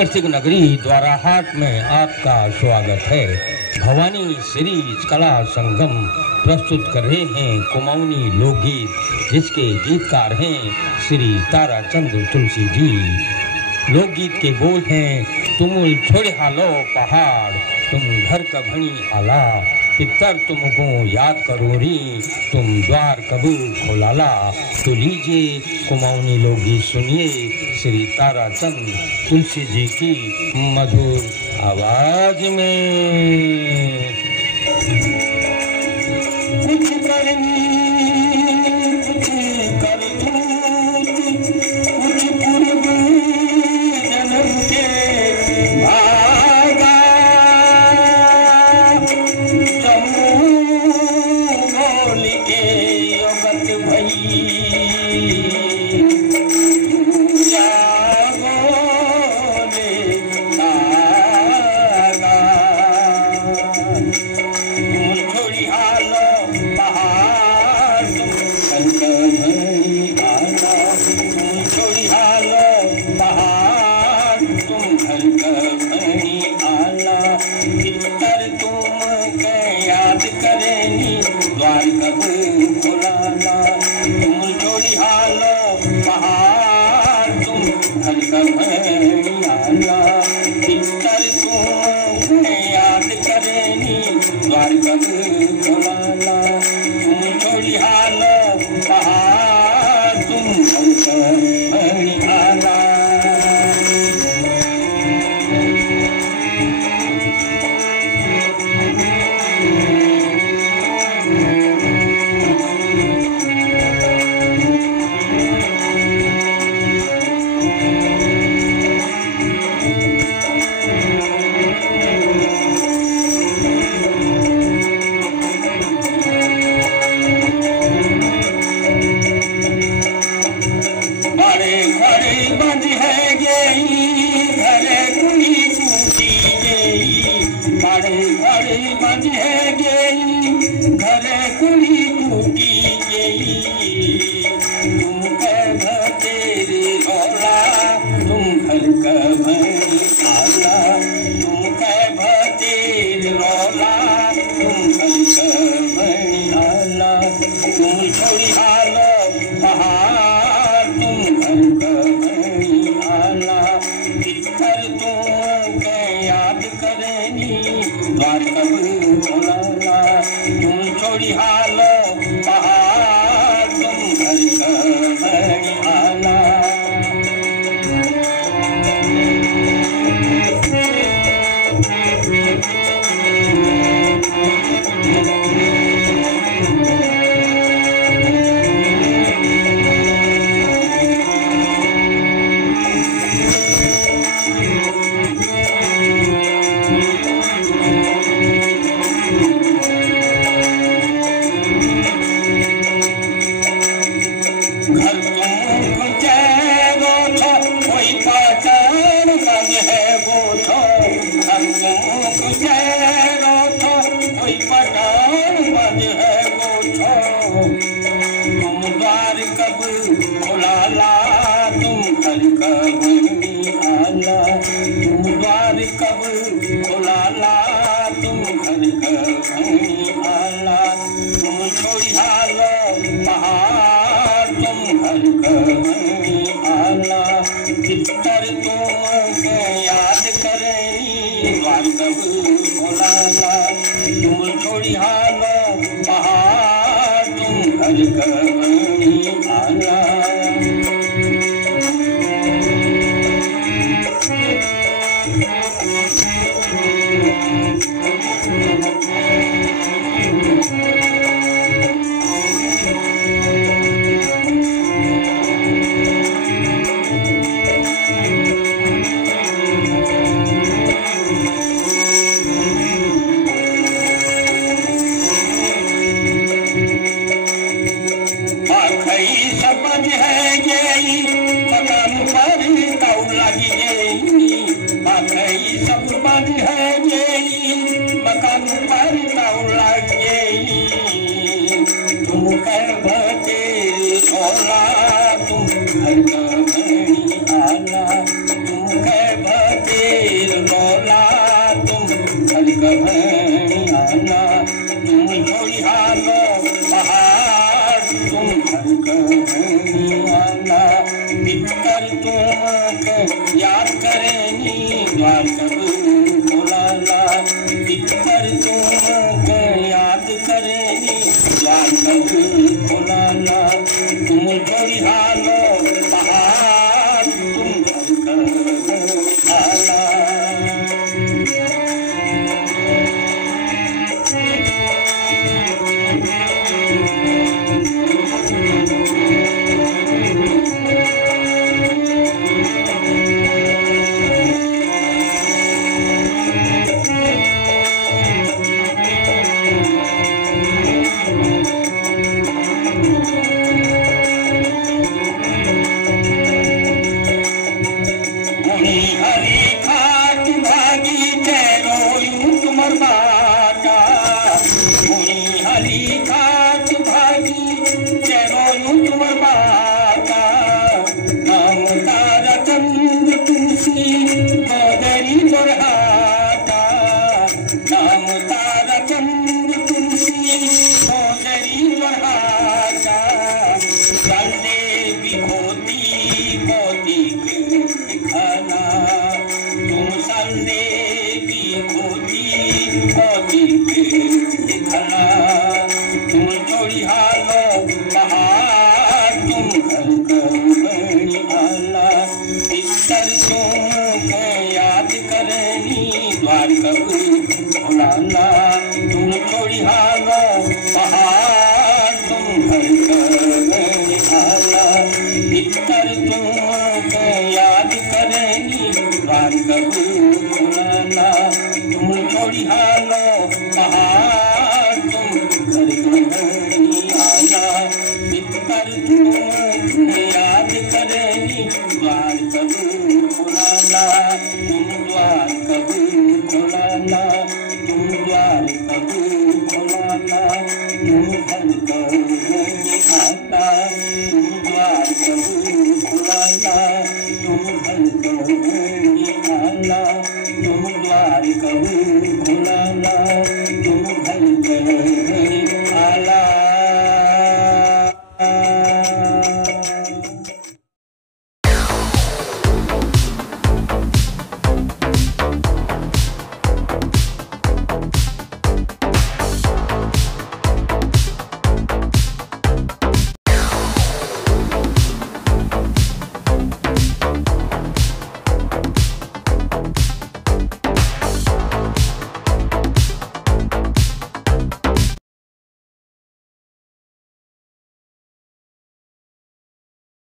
आकर्षक नगरी द्वाराहाट में आपका स्वागत है। भवानी सीरीज कला संगम प्रस्तुत कर रहे हैं कुमाऊनी लोकगीत, जिसके गीतकार हैं श्री ताराचंद तुलसी जी। लोकगीत के बोल हैं, तुमुल छोड़े हालो पहाड़, तुम घर का भणी आला, पितर तुमको याद करोरी, तुम द्वार कबू खोलाला। तो लीजिए कुमाऊनी लोकगीत सुनिए श्री ताराचंद तुलसी जी की मधुर आवाज में। कुछ करनी कर कुछ पूर्व जन्म के भागा, जमू बोल के योगत भई, तुम घर का भणी आला, तुम कह आना, पितर तुमको याद करेंगी द्वार कब खोलाना, पितर तुमको याद करेंगी द्वार कब खोलाना, तुम जोड़ी हालो पहाड़ तुम आना। तुम छोड़ी हालो पहाड़ तुम घर कर आना, पितर तुमको याद करेंगी द्वार कब खोलाना, तुम छोड़ी हालो पहाड़ तुम घर कर आना, पितर तुमको याद करेंगी द्वार कब खोलाना, तुम द्वार कब खोलाना, तुम द्वार कब खोलाना, तुम घर कब आता।